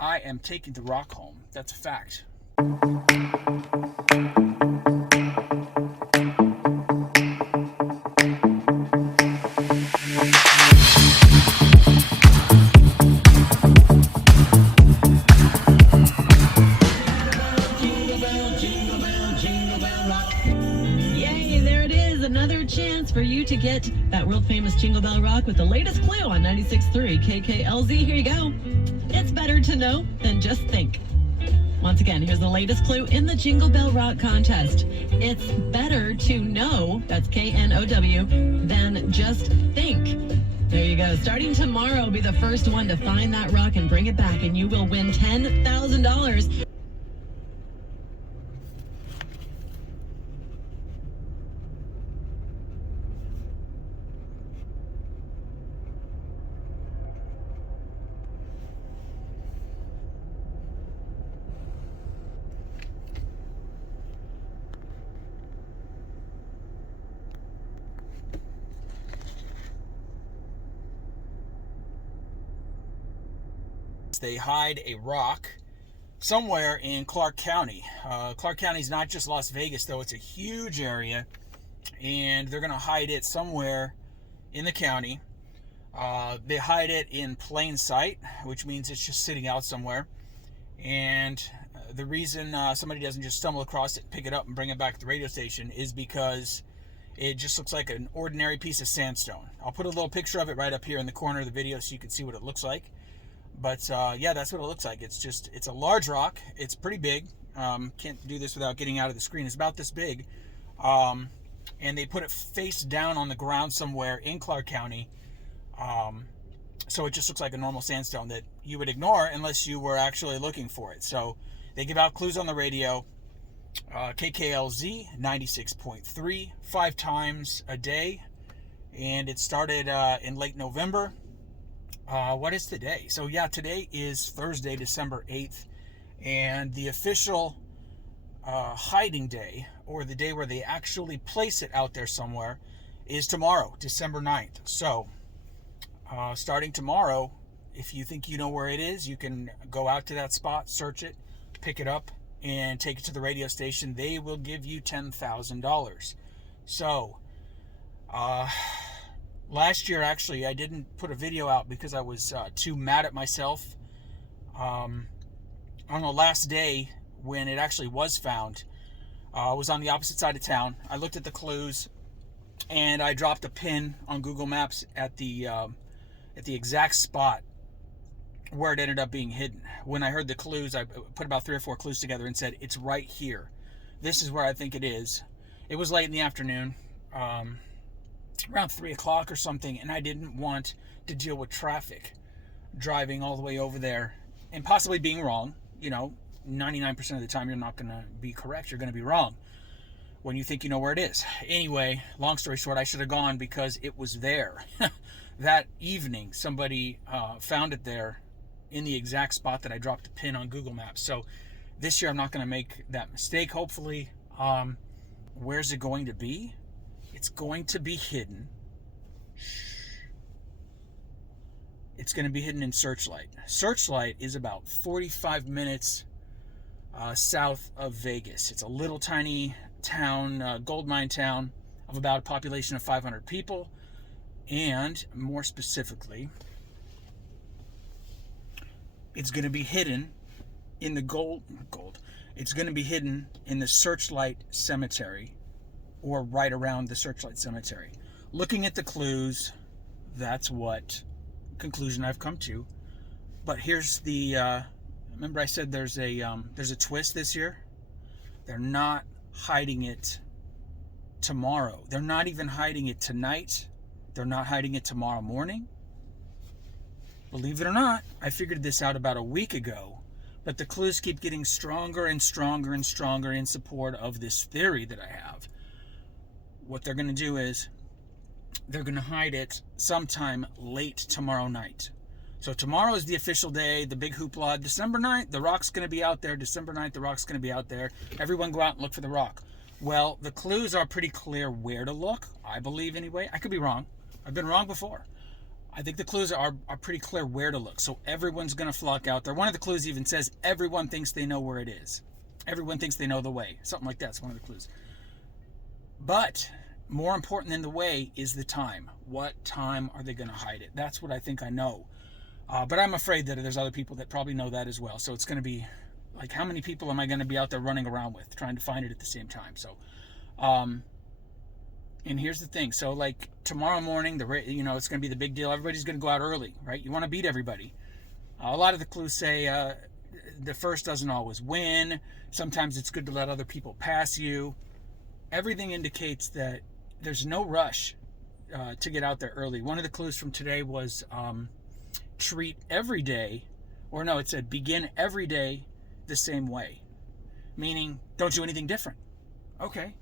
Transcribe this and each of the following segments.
I am taking the rock home. That's a fact. Another chance for you to get that world famous Jingle Bell Rock with the latest clue on 96.3 KKLZ. Here you go. It's better to know than just think. Once again, here's the latest clue in the Jingle Bell Rock contest. It's better to know, that's K-N-O-W, than just think. There you go. Starting tomorrow, be the first one to find that rock and bring it back, and you will win $10,000. They hide a rock somewhere in Clark County. Clark County is not just Las Vegas, though. It's a huge area, and they're going to hide it somewhere in the county. They hide it in plain sight, which means it's just sitting out somewhere. And the reason somebody doesn't just stumble across it, pick it up, and bring it back to the radio station is because it just looks like an ordinary piece of sandstone. I'll put a little picture of it right up here in the corner of the video so you can see what it looks like. But yeah, that's what it looks like. It's a large rock. It's pretty big. Can't do this without getting out of the screen. It's about this big. And they put it face down on the ground somewhere in Clark County. So it just looks like a normal sandstone that you would ignore unless you were actually looking for it. So they give out clues on the radio. KKLZ 96.3, 5 times a day. And it started in late November. What is today? So yeah, today is Thursday, December 8th, and the official hiding day, or the day where they actually place it out there somewhere, is tomorrow, December 9th. So starting tomorrow, if you think you know where it is, you can go out to that spot, search it, pick it up, and take it to the radio station. They will give you $10,000. So last year, actually, I didn't put a video out because I was too mad at myself. On the last day, when it actually was found, I was on the opposite side of town. I looked at the clues, and I dropped a pin on Google Maps at the exact spot where it ended up being hidden. When I heard the clues, I put about 3 or 4 clues together and said, it's right here. This is where I think it is. It was late in the afternoon. Around 3 o'clock or something, and I didn't want to deal with traffic driving all the way over there and possibly being wrong. 99% of the time you're not going to be correct. You're going to be wrong when you think you know where it is. Anyway, long story short, I should have gone because it was there. That evening, somebody found it there in the exact spot that I dropped a pin on Google Maps. So this year I'm not going to make that mistake, hopefully. Where's it going to be? It's going to be hidden. It's going to be hidden in Searchlight. Searchlight is about 45 minutes south of Vegas. It's a little tiny town, gold mine town of about a population of 500 people. And more specifically, it's going to be hidden in the gold. It's going to be hidden in the Searchlight Cemetery, or right around the Searchlight Cemetery. Looking at the clues, that's what conclusion I've come to. But here's the remember I said there's a twist this year. They're not hiding it tomorrow. They're not even hiding it tonight. They're not hiding it tomorrow morning. Believe it or not, I figured this out about a week ago, but the clues keep getting stronger and stronger and stronger in support of this theory that I have. What they're going to do is they're going to hide it sometime late tomorrow night. So tomorrow is the official day, the big hoopla. December 9th, the rock's going to be out there. December 9th, the rock's going to be out there. Everyone go out and look for the rock. Well, the clues are pretty clear where to look, I believe anyway. I could be wrong. I've been wrong before. I think the clues are pretty clear where to look. So everyone's going to flock out there. One of the clues even says everyone thinks they know where it is. Everyone thinks they know the way. Something like that's one of the clues. But more important than the way is the time. What time are they going to hide it? That's what I think I know. But I'm afraid that there's other people that probably know that as well. So it's going to be like, how many people am I going to be out there running around with trying to find it at the same time? So, and here's the thing. So like tomorrow morning, it's going to be the big deal. Everybody's going to go out early, right? You want to beat everybody. A lot of the clues say the first doesn't always win. Sometimes it's good to let other people pass you. Everything indicates that there's no rush to get out there early. One of the clues from today was treat every day, or no, it said begin every day the same way. Meaning, don't do anything different. Okay.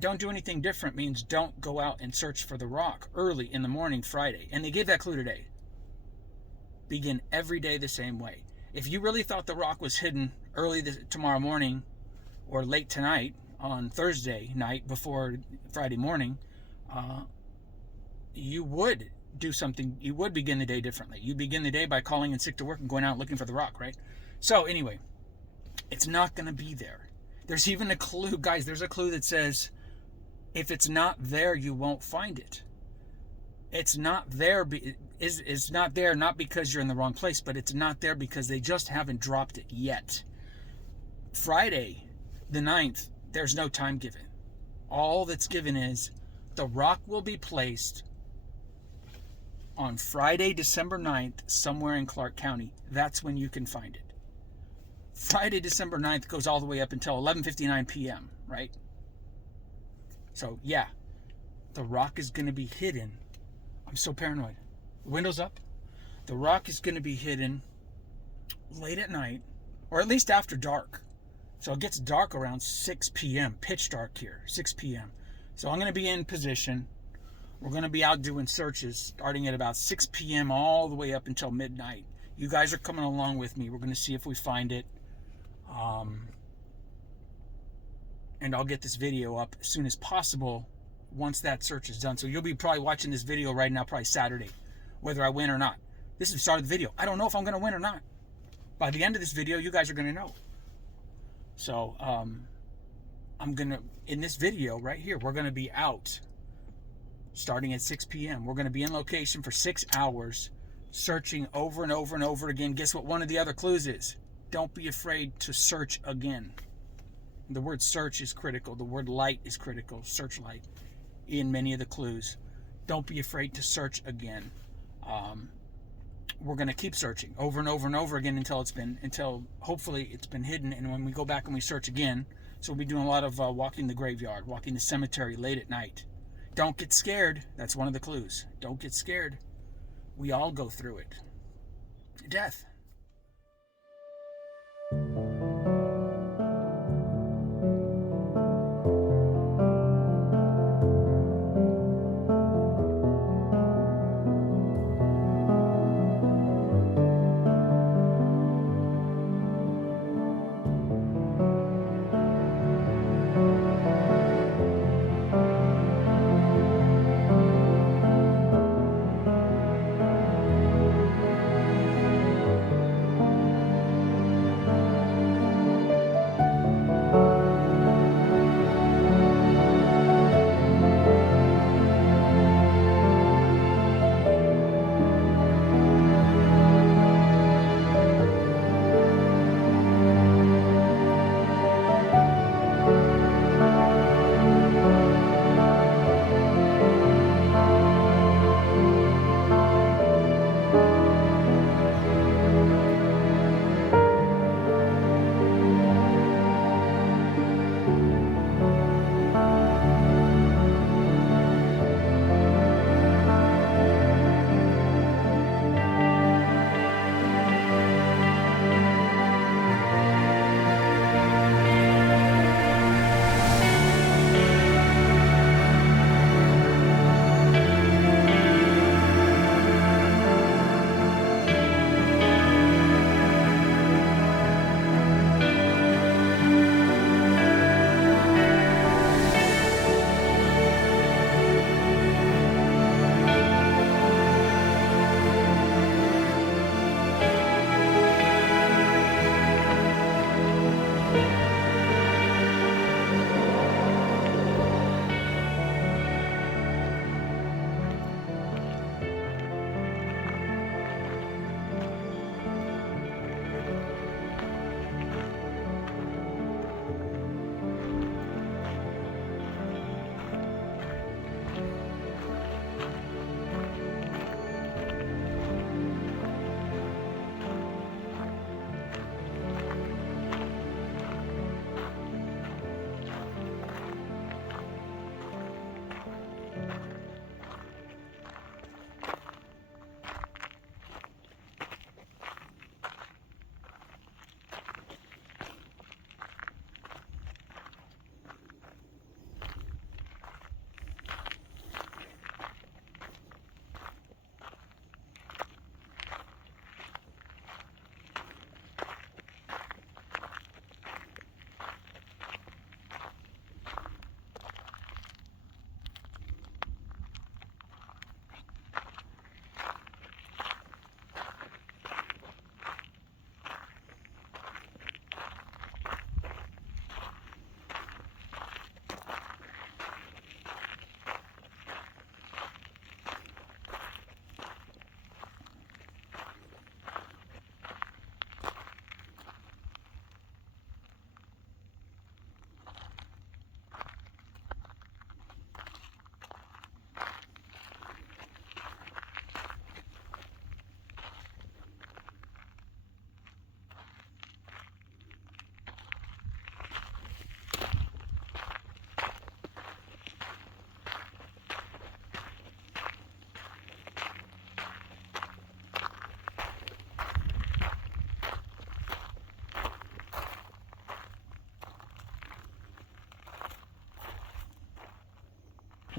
Don't do anything different means don't go out and search for the rock early in the morning Friday. And they gave that clue today. Begin every day the same way. If you really thought the rock was hidden early tomorrow morning or late tonight on Thursday night before Friday morning, you would do something. You would begin the day differently. You begin the day by calling in sick to work and going out looking for the rock, right? So anyway, it's not going to be there. There's even a clue, guys. There's a clue that says, if it's not there, you won't find it. It's not there. It's not there not because you're in the wrong place, but it's not there because they just haven't dropped it yet. Friday, the 9th, there's no time given. All that's given is the rock will be placed on Friday, December 9th, somewhere in Clark County. That's when you can find it. Friday, December 9th goes all the way up until 11:59 p.m., right? So, yeah, the rock is going to be hidden. I'm so paranoid. Windows up. The rock is going to be hidden late at night, or at least after dark. So it gets dark around 6 p.m., pitch dark here, 6 p.m. So I'm going to be in position. We're going to be out doing searches starting at about 6 p.m. all the way up until midnight. You guys are coming along with me. We're going to see if we find it. And I'll get this video up as soon as possible once that search is done. So you'll be probably watching this video right now, probably Saturday, whether I win or not. This is the start of the video. I don't know if I'm going to win or not. By the end of this video, you guys are going to know. So in this video right here, we're going to be out starting at 6 p.m. We're going to be in location for 6 hours, searching over and over and over again. Guess what one of the other clues is? Don't be afraid to search again. The word search is critical. The word light is critical. Searchlight in many of the clues. Don't be afraid to search again. We're going to keep searching over and over and over again until hopefully it's been hidden. And when we go back and we search again, so we'll be doing a lot of walking the graveyard, walking the cemetery late at night. Don't get scared. That's one of the clues. Don't get scared. We all go through it. Death.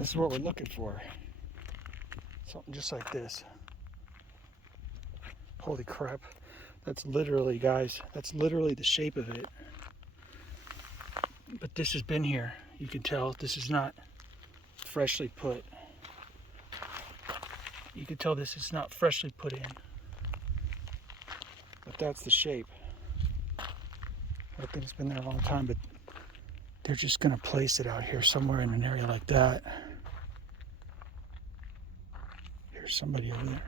This is what we're looking for. Something just like this. Holy crap. That's literally, guys, that's literally the shape of it. But this has been here. You can tell this is not freshly put. You can tell this is not freshly put in. But that's the shape. I think it's been there a long time, but they're just gonna place it out here somewhere in an area like that. Here's somebody over there.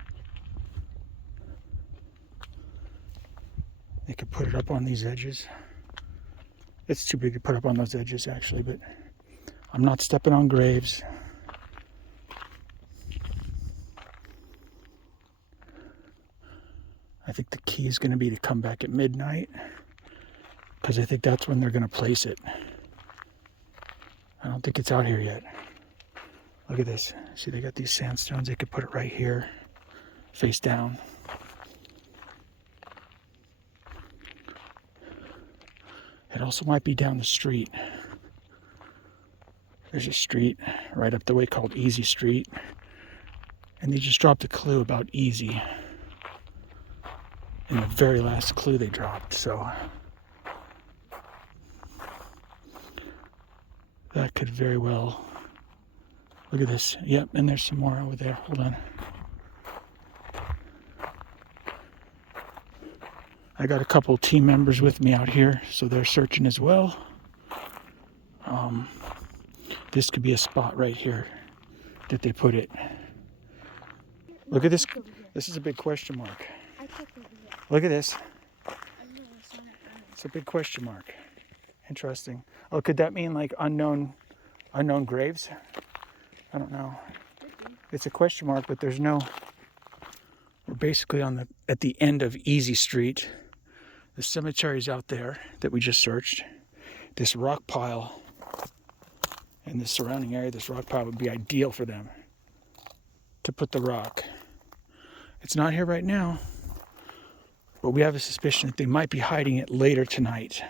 They could put it up on these edges. It's too big to put up on those edges, actually, but I'm not stepping on graves. I think the key is going to be to come back at midnight, because I think that's when they're going to place it. I don't think it's out here yet. Look at this. See, they got these sandstones. They could put it right here, face down. It also might be down the street. There's a street right up the way called Easy Street. And they just dropped a clue about easy in the very last clue they dropped. So that could very well... Look at this. Yep, and there's some more over there. Hold on. I got a couple team members with me out here, so they're searching as well. This could be a spot right here that they put it. Look at this. This is a big question mark. Look at this. It's a big question mark. Interesting. Oh, could that mean like unknown graves? I don't know. It's a question mark, but there's no... We're basically at the end of Easy Street. The cemetery's out there that we just searched. This rock pile and the surrounding area, this rock pile would be ideal for them to put the rock. It's not here right now, but we have a suspicion that they might be hiding it later tonight.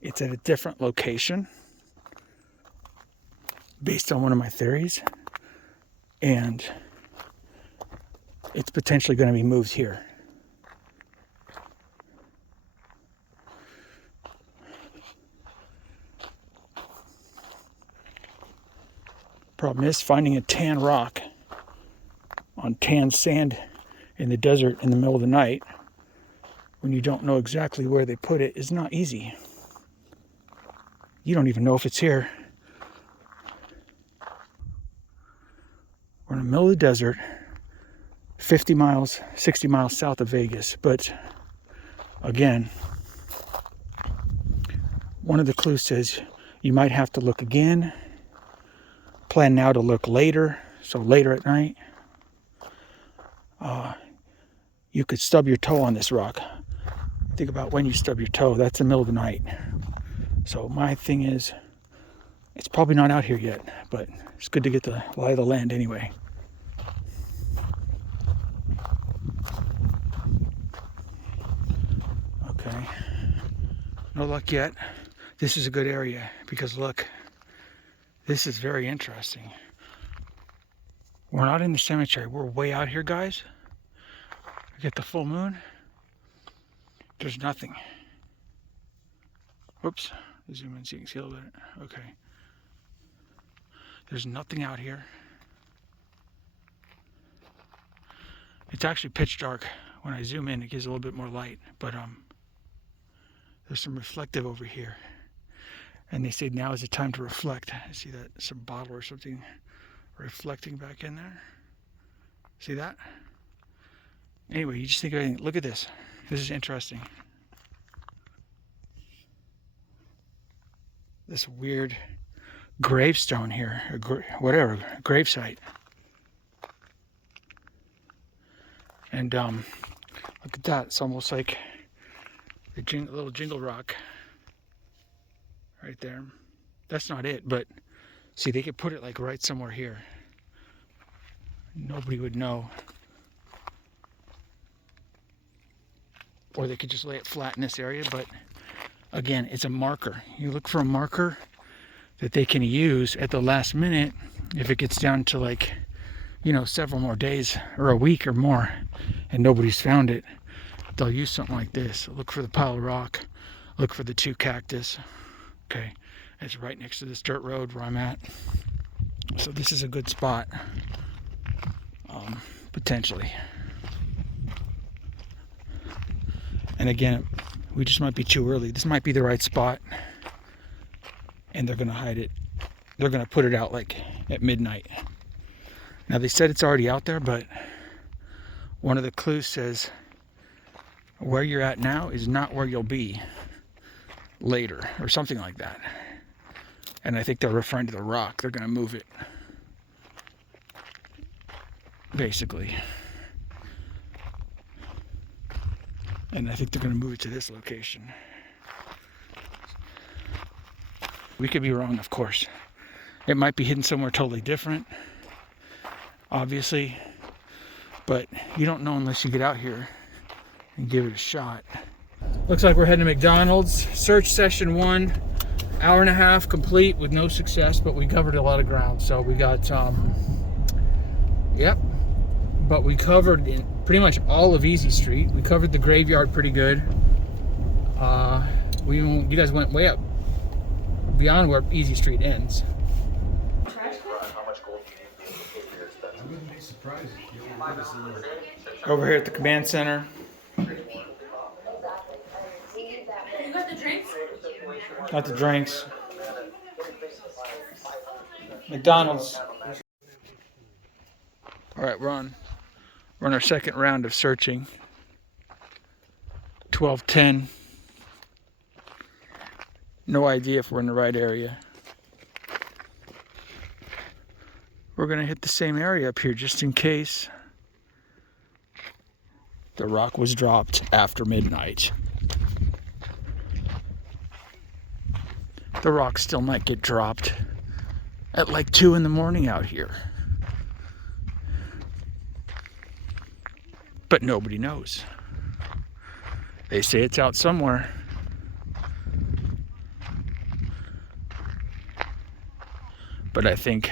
It's at a different location based on one of my theories, and it's potentially going to be moved here. Problem is finding a tan rock on tan sand in the desert in the middle of the night when you don't know exactly where they put it is not easy. You don't even know if it's here. We're in the middle of the desert, 50 miles, 60 miles south of Vegas. But again, one of the clues says you might have to look again. Plan now to look later, so later at night. You could stub your toe on this rock. Think about when you stub your toe. That's the middle of the night. So my thing is, it's probably not out here yet, but it's good to get the lie of the land anyway. Okay, no luck yet. This is a good area because look, this is very interesting. We're not in the cemetery. We're way out here, guys. We get the full moon. There's nothing. Whoops. Zoom in so you can see a little bit. Okay. There's nothing out here. It's actually pitch dark. When I zoom in, it gives a little bit more light. But there's some reflective over here. And they say now is the time to reflect. I see that, some bottle or something reflecting back in there. See that? Anyway, you just think of anything. Look at this. This is interesting. This weird gravestone here, whatever, gravesite. And look at that. It's almost like the little Jingle Rock right there. That's not it, but see, they could put it like right somewhere here. Nobody would know. Or they could just lay it flat in this area, but again, it's a marker. You look for a marker that they can use at the last minute if it gets down to like, several more days or a week or more and nobody's found it, they'll use something like this. Look for the pile of rock, look for the 2 cactus. Okay, it's right next to this dirt road where I'm at. So this is a good spot, potentially. And again, we just might be too early. This might be the right spot, and they're gonna hide it. They're gonna put it out like at midnight. Now they said it's already out there, but one of the clues says where you're at now is not where you'll be later, or something like that. And I think they're referring to the rock. They're gonna move it, basically. And I think they're gonna move it to this location. We could be wrong, of course. It might be hidden somewhere totally different, obviously, but you don't know unless you get out here and give it a shot. Looks like we're heading to McDonald's. Search session 1, hour and a half complete with no success, but we covered a lot of ground. So we got, yep, but we covered in pretty much all of Easy Street. We covered the graveyard pretty good. You guys went way up beyond where Easy Street ends. I wouldn't be surprised if you only give us a little. Over here at the command center. You got the drinks? Got the drinks. McDonald's. All right, we're on our second round of searching. 12:10. No idea if we're in the right area. We're gonna hit the same area up here just in case. The rock was dropped after midnight. The rock still might get dropped at like 2 in the morning out here. But nobody knows. They say it's out somewhere. But I think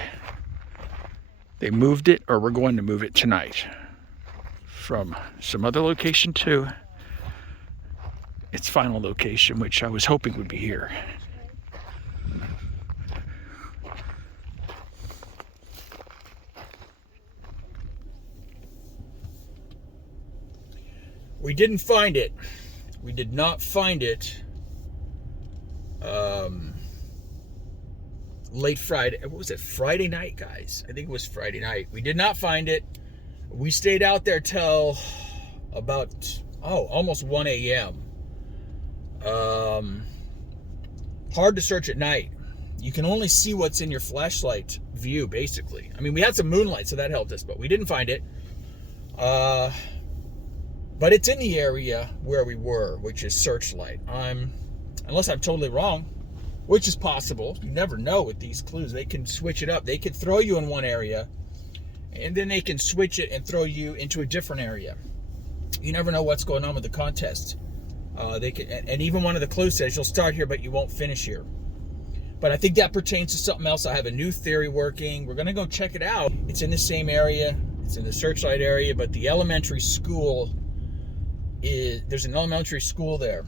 they moved it, or we're going to move it tonight from some other location to its final location, which I was hoping would be here. We didn't find it. We did not find it late Friday. What was it? Friday night, guys. I think it was Friday night. We did not find it. We stayed out there till about, almost 1 a.m. Hard to search at night. You can only see what's in your flashlight view, basically. I mean, we had some moonlight, so that helped us, but we didn't find it. But it's in the area where we were, which is Searchlight. Unless I'm totally wrong, which is possible. You never know with these clues. They can switch it up. They could throw you in one area, and then they can switch it and throw you into a different area. You never know what's going on with the contest. They can, and even one of the clues says you'll start here, but you won't finish here. But I think that pertains to something else. I have a new theory working. We're gonna go check it out. It's in the same area. It's in the Searchlight area, but the elementary school there's an elementary school there.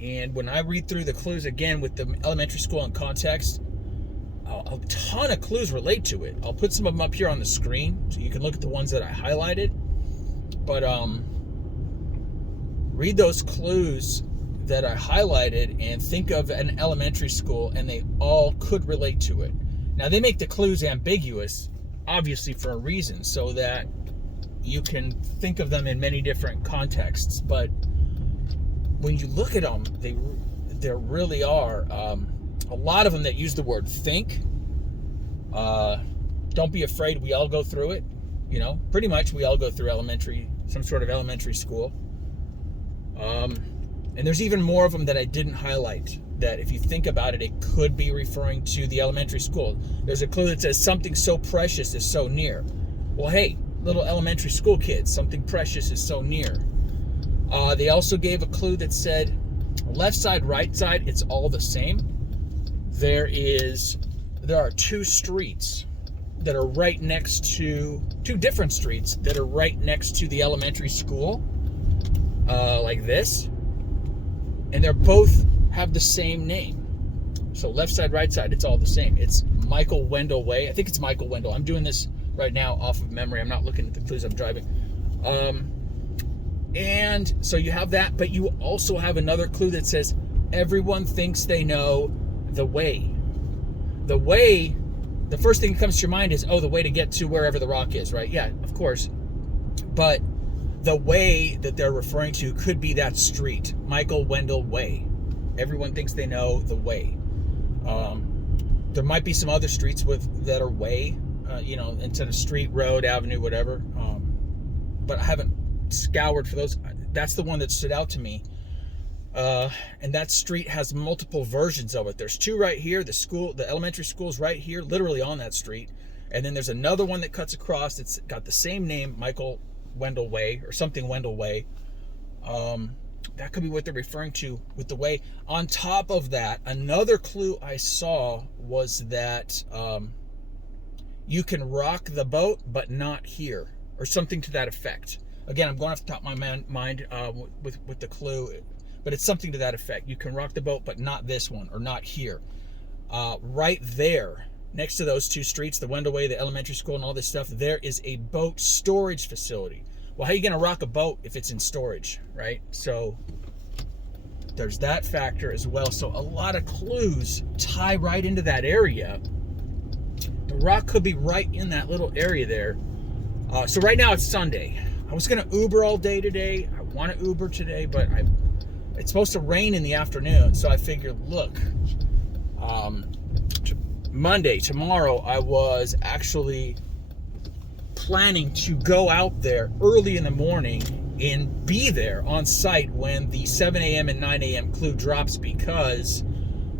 And when I read through the clues again with the elementary school in context, a ton of clues relate to it. I'll put some of them up here on the screen so you can look at the ones that I highlighted. But read those clues that I highlighted and think of an elementary school, and they all could relate to it. Now, they make the clues ambiguous, obviously for a reason, so that you can think of them in many different contexts. But when you look at them, there really are a lot of them that use the word think. Don't be afraid. We all go through it. Pretty much we all go through some sort of elementary school. And there's even more of them that I didn't highlight, that if you think about it, it could be referring to the elementary school. There's a clue that says something so precious is so near. Well, hey, little elementary school kids, something precious is so near. They also gave a clue that said left side, right side, it's all the same. There are 2 streets that are right next to two different streets that are right next to the elementary school, like this, and they're both have the same name. So left side, right side, it's all the same. It's Michael Wendell Way. I think it's Michael Wendell. I'm doing this right now off of memory. I'm not looking at the clues. I'm driving. And so you have that, but you also have another clue that says everyone thinks they know the way. The way, the first thing that comes to your mind is, oh, the way to get to wherever the rock is, right? Yeah, of course. But the way that they're referring to could be that street, Michael Wendell Way. Everyone thinks they know the way. There might be some other streets that are way, instead of street, road, avenue, whatever. But I haven't scoured for those. That's the one that stood out to me. And that street has multiple versions of it. There's two right here. The elementary school's right here, literally on that street. And then there's another one that cuts across. It's got the same name, Michael Wendell Way or something Wendell Way. That could be what they're referring to with the way. On top of that, another clue I saw was that you can rock the boat, but not here, or something to that effect. Again, I'm going off the top of my mind with the clue, but it's something to that effect. You can rock the boat, but not this one, or not here. Right there, next to those two streets, the Wendell Way, the elementary school, and all this stuff, there is a boat storage facility. Well, how are you going to rock a boat if it's in storage, right? So there's that factor as well. So a lot of clues tie right into that area. The rock could be right in that little area there. So right now it's Sunday. I was going to Uber all day today. I want to Uber today, but it's supposed to rain in the afternoon. So I figured, look, Monday, tomorrow, I was actually planning to go out there early in the morning and be there on site when the 7 a.m. and 9 a.m. clue drops, because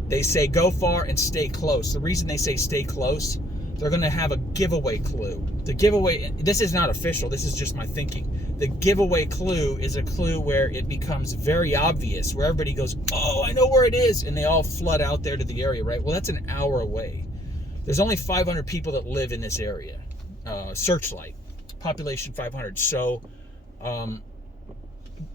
they say go far and stay close. The reason they say stay close, they're going to have a giveaway clue. The giveaway, this is not official, this is just my thinking. The giveaway clue is a clue where it becomes very obvious, where everybody goes, oh, I know where it is, and they all flood out there to the area, right? Well, that's an hour away. There's only 500 people that live in this area. Searchlight, population 500. So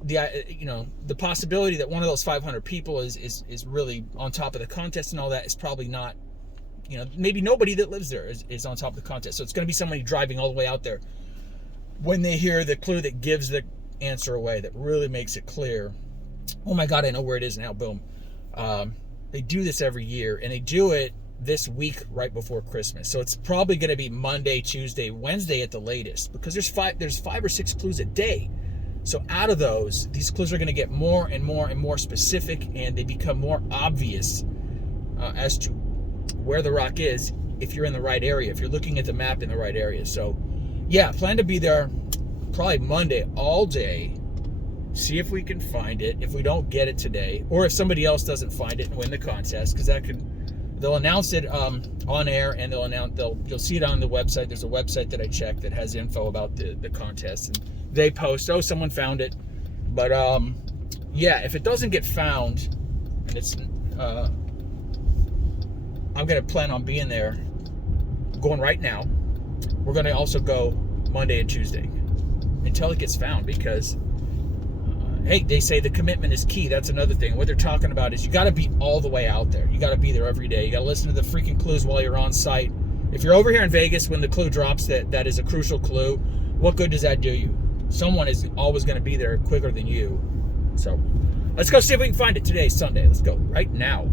the possibility that one of those 500 people is really on top of the contest and all that is probably not, maybe nobody that lives there is on top of the contest. So it's going to be somebody driving all the way out there when they hear the clue that gives the answer away, that really makes it clear. Oh my God, I know where it is now. Boom. They do this every year, and they do it this week right before Christmas. So it's probably going to be Monday, Tuesday, Wednesday at the latest, because there's 5 or 6 clues a day. So out of those, these clues are going to get more and more and more specific, and they become more obvious as to where the rock is if you're in the right area, if you're looking at the map in the right area. So yeah, plan to be there probably Monday all day, see if we can find it, if we don't get it today, or if somebody else doesn't find it and win the contest, because they'll announce it on air, and you'll see it on the website. There's a website that I checked that has info about the contest, and they post, oh, someone found it. But yeah, if it doesn't get found, and it's I'm gonna plan on being there, going right now. We're gonna also go Monday and Tuesday until it gets found, because hey, they say the commitment is key. That's another thing. What they're talking about is you got to be all the way out there. You got to be there every day. You got to listen to the freaking clues while you're on site. If you're over here in Vegas when the clue drops, that is a crucial clue, what good does that do you? Someone is always going to be there quicker than you. So let's go see if we can find it today, Sunday. Let's go right now.